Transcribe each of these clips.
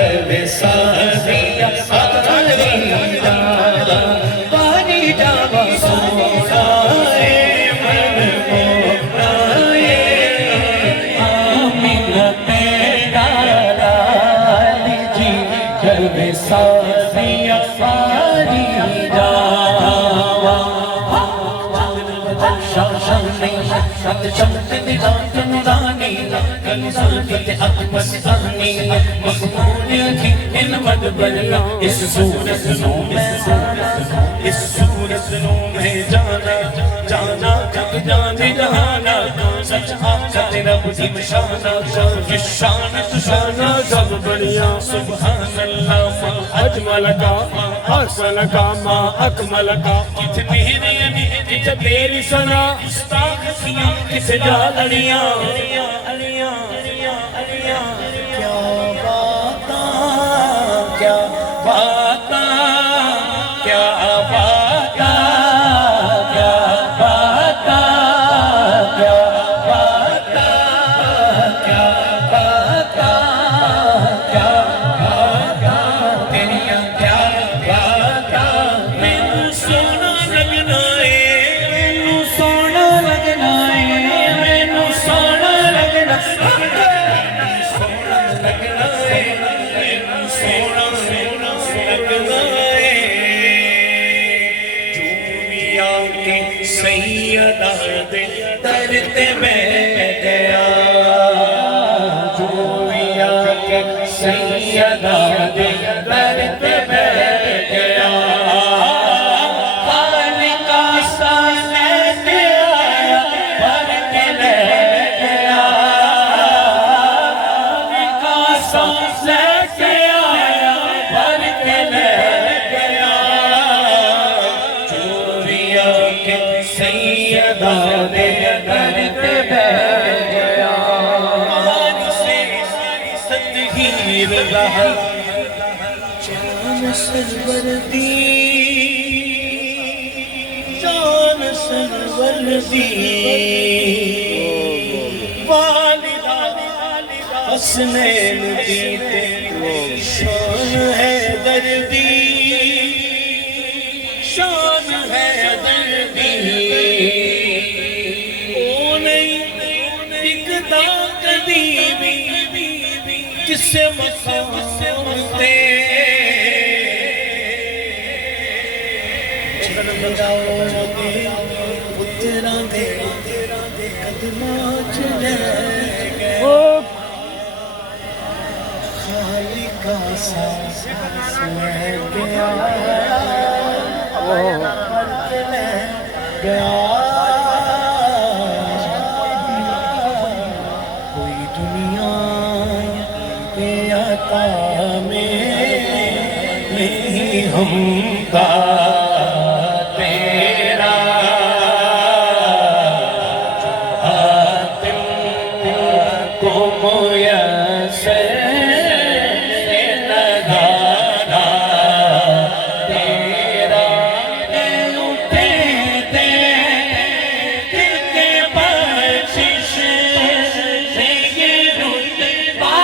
جب سازیا ساری جا باری جا سوسائے من مورائے آمین تیرا لال جی جب سازیا ساری جا شد شمت دلات نورانی کل سلفت اکمس اہنی مخمول تھی ان مدبریاں اس صورت نو میں جانا جانا تک جانے جہانا سچ آقت رب دی مشانہ جس شانت شانہ سب بڑیاں سبحان اللہ ما اجمل کا احسن کا ما اکمل کا کتنی رینی کت تیری سنا استاقسیاں کس جالڑیاں کیا باتاں کیا باتاں کیا باتاں کیا باتاں کیا باتاں کیا باتاں کیا باتاں تیریاں کیا باتاں مینوں سونا لگنا ہے مینوں سونا لگنا ہے مینوں سونا لگنا سیدہ دے درد میں گیا جویا کے سیدہ دے درد میں گیا خالقہ سا لے کے آیا بھر کے لے گیا خالقہ سا لے کے آیا بھر کے لے گیا جویا کے سیدہ دے درد بہ گیا آج سے صدگیر رہا جان سرور دی جان سرور دی والدہ حسنین دی تیری شان ہے دردی شان ہے دردی کس سے مقام دے جاؤ گے اترا دے قدماں چلے خالقہ سا لے گیا لے گیا کوئی دنیا میں نہیں ہم کا تیرا حاتم کو میسر لگانا تیرا اٹھے دے دل کے بخشش سے یہ رتبہ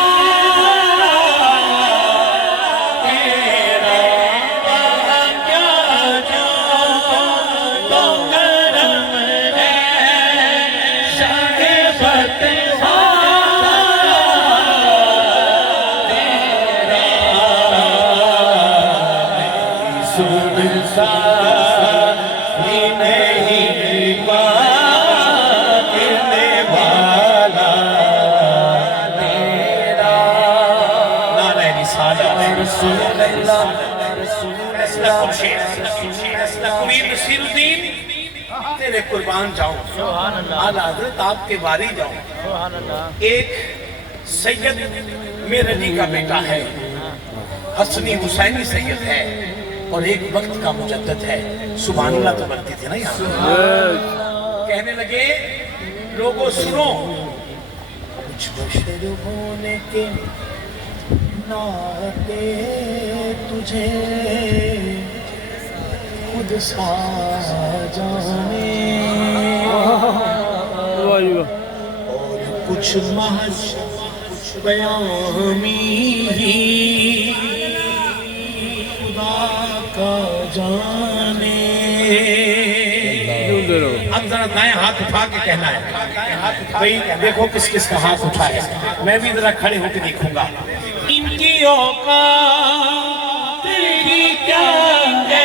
امیر نصیر الدین تیرے قربان جاؤں اعلیٰ حضرت آپ کے واری جاؤں ایک سید میرے علی کا بیٹا ہے حسنی حسینی سید ہے اور ایک وقت کا مجدد ہے سبحان اللہ تو بنتی تھی نا یہاں کہنے لگے لوگوں سنو کچھ مشربوں نے کے ناتے تجھے خود سا جانے اور کچھ محض کچھ بیامی دائیں ہاتھ اٹھا کے کہنا ہے بھئی دیکھو کس کس کا ہاتھ اٹھا ہے، میں بھی ذرا کھڑے ہو کے دیکھوں گا۔ ان کی اوقات ہی کیا ہے،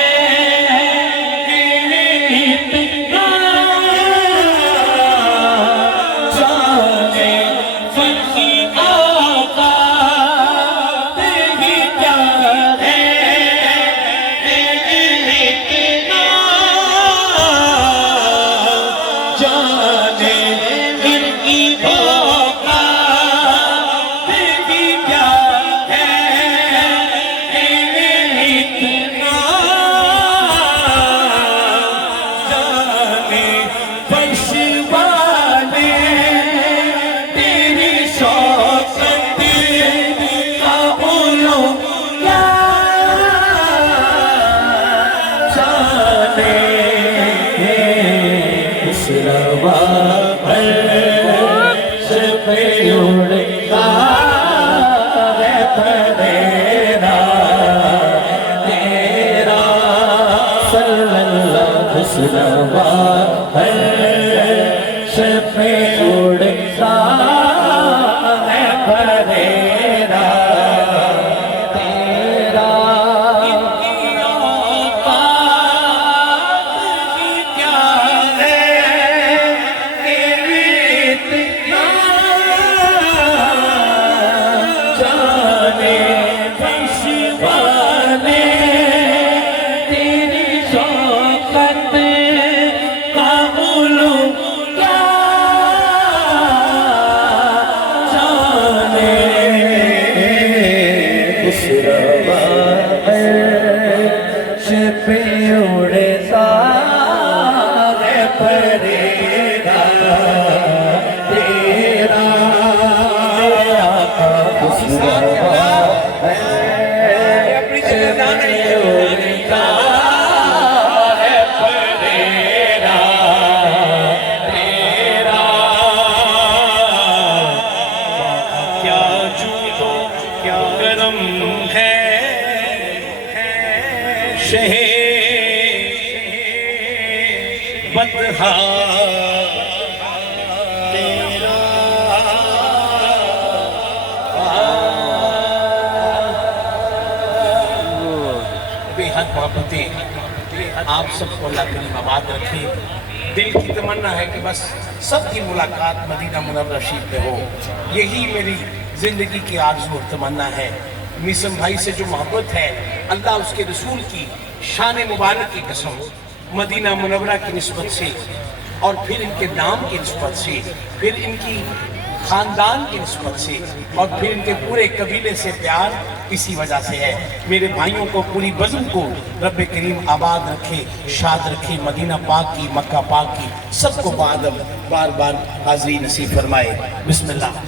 آپ سب کو اللہ کریم آباد رکھے۔ دل کی تمنا ہے کہ بس سب کی ملاقات مدینہ منورہ شریف میں ہو، یہی میری زندگی کی آرزو اور تمنا ہے۔ میسم بھائی سے جو محبت ہے، اللہ اس کے رسول کی شان مبارک کی قسم، مدینہ منورہ کی نسبت سے اور پھر ان کے نام کی نسبت سے، پھر ان کی خاندان کی نسبت سے اور پھر ان کے پورے قبیلے سے پیار اسی وجہ سے ہے۔ میرے بھائیوں کو، پوری بزم کو رب کریم آباد رکھے، شاد رکھے، مدینہ پاک کی، مکہ پاک کی سب کو بار بار حاضری نصیب فرمائے۔ بسم اللہ۔